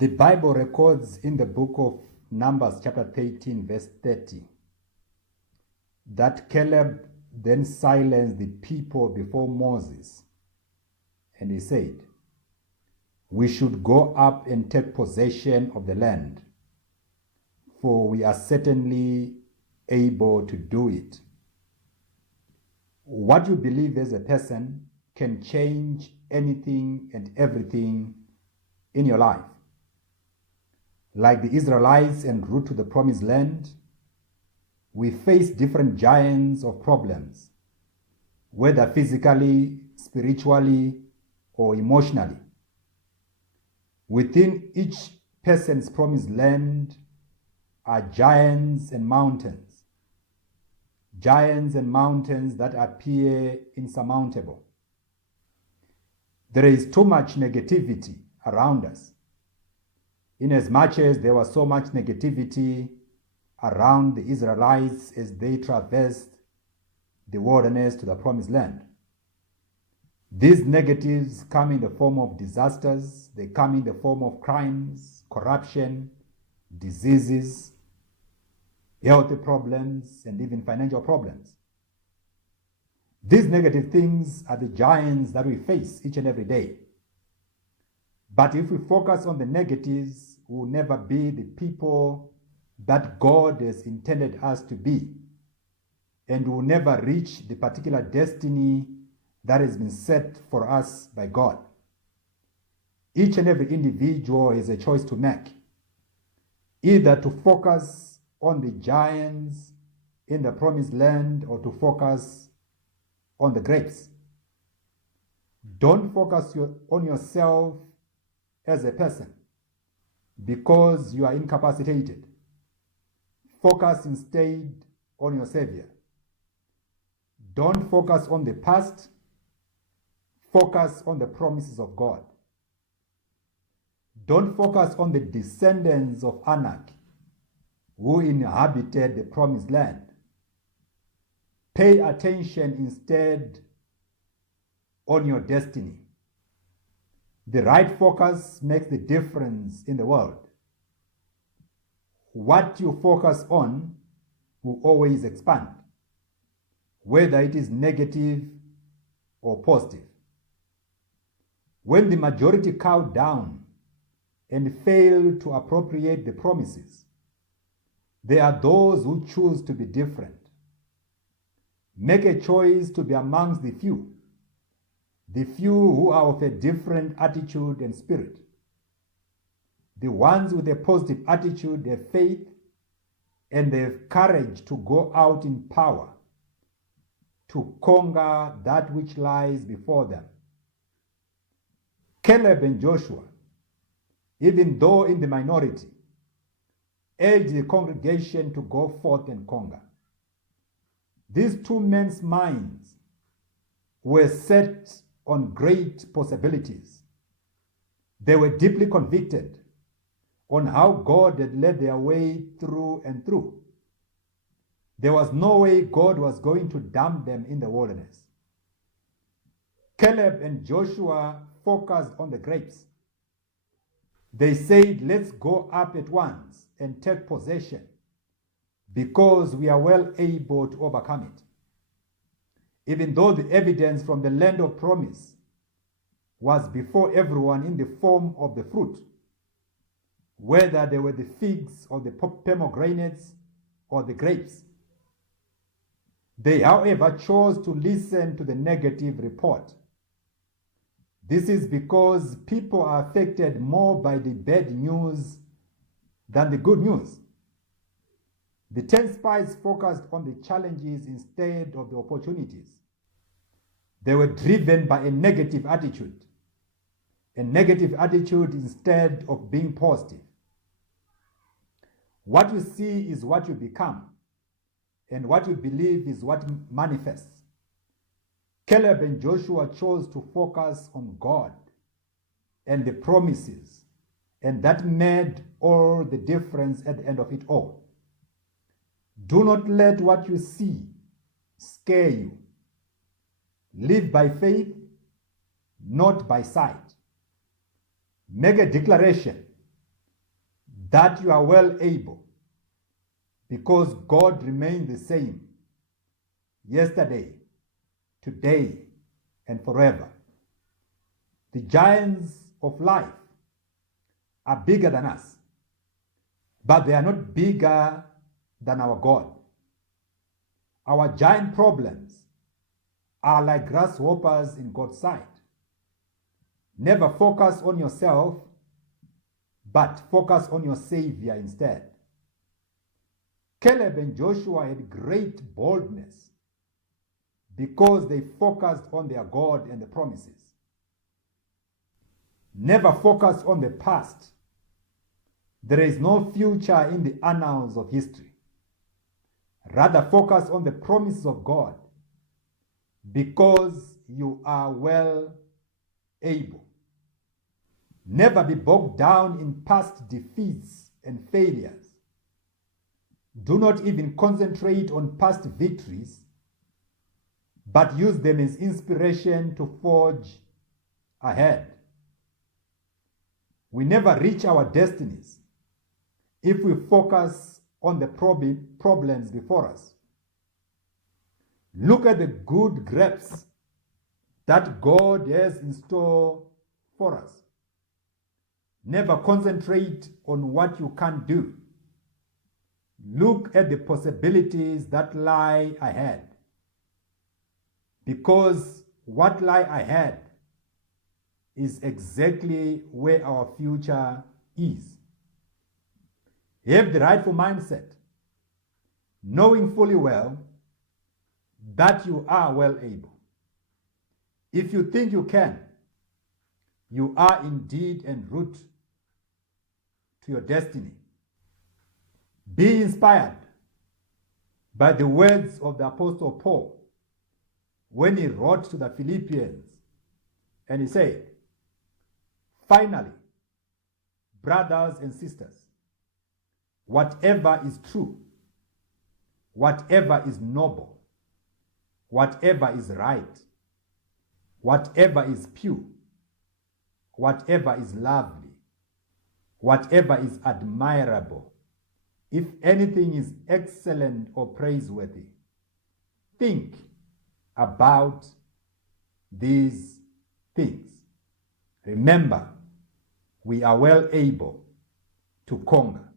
The Bible records in the book of Numbers chapter 13 verse 30 that Caleb then silenced the people before Moses, and he said, "We should go up and take possession of the land, for we are certainly able to do it." What you believe as a person can change anything and everything in your life. Like the Israelites en route to the promised land, we face different giants of problems, whether physically, spiritually, or emotionally. Within each person's promised land are giants and mountains that appear insurmountable. There is too much negativity around us. Inasmuch as there was so much negativity around the Israelites as they traversed the wilderness to the promised land. These negatives come in the form of disasters, they come in the form of crimes, corruption, diseases, health problems, and even financial problems. These negative things are the giants that we face each and every day. But if we focus on the negatives, we will never be the people that God has intended us to be. And we will never reach the particular destiny that has been set for us by God. Each and every individual has a choice to make. Either to focus on the giants in the promised land or to focus on the grapes. Don't focus on yourself as a person because you are incapacitated. Focus instead on your Savior. Don't focus on the past. Focus on the promises of God. Don't focus on the descendants of Anak who inhabited the promised land. Pay attention instead on your destiny. The right focus makes the difference in the world. What you focus on will always expand, whether it is negative or positive. When the majority cow down and fail to appropriate the promises, there are those who choose to be different. Make a choice to be amongst the few who are of a different attitude and spirit. The ones with a positive attitude have faith and they have courage to go out in power to conquer that which lies before them. Caleb and Joshua, even though in the minority, urged the congregation to go forth and conquer. These two men's minds were set on great possibilities. They were deeply convicted on how God had led their way through and through. There was no way God was going to dump them in the wilderness. Caleb and Joshua focused on the grapes. They said, "Let's go up at once and take possession because we are well able to overcome it." Even though the evidence from the land of promise was before everyone in the form of the fruit, whether they were the figs or the pomegranates or the grapes. They, however, chose to listen to the negative report. This is because people are affected more by the bad news than the good news. The 10 spies focused on the challenges instead of the opportunities. They were driven by a negative attitude instead of being positive. What you see is what you become, and what you believe is what manifests. Caleb and Joshua chose to focus on God and the promises, and that made all the difference at the end of it all. Do not let what you see scare you. Live by faith, not by sight. Make a declaration that you are well able, because God remains the same yesterday, today, and forever. The giants of life are bigger than us, but they are not bigger than our God. Our giant problems are like grasshoppers in God's sight. Never focus on yourself, but focus on your Savior instead. Caleb and Joshua had great boldness because they focused on their God and the promises. Never focus on the past. There is no future in the annals of history. Rather, focus on the promises of God, because you are well able. Never be bogged down in past defeats and failures. Do not even concentrate on past victories, but use them as inspiration to forge ahead. We never reach our destinies if we focus on the problems before us. Look at the good grapes that God has in store for us. Never concentrate on what you can't do. Look at the possibilities that lie ahead, because what lies ahead is exactly where our future is. Have the rightful mindset, knowing fully well that you are well able. If you think you can, you are indeed en route to your destiny. Be inspired by the words of the Apostle Paul when he wrote to the Philippians, and he said, "Finally, brothers and sisters, whatever is true, whatever is noble, whatever is right, whatever is pure, whatever is lovely, whatever is admirable, if anything is excellent or praiseworthy, think about these things." Remember, we are well able to conquer.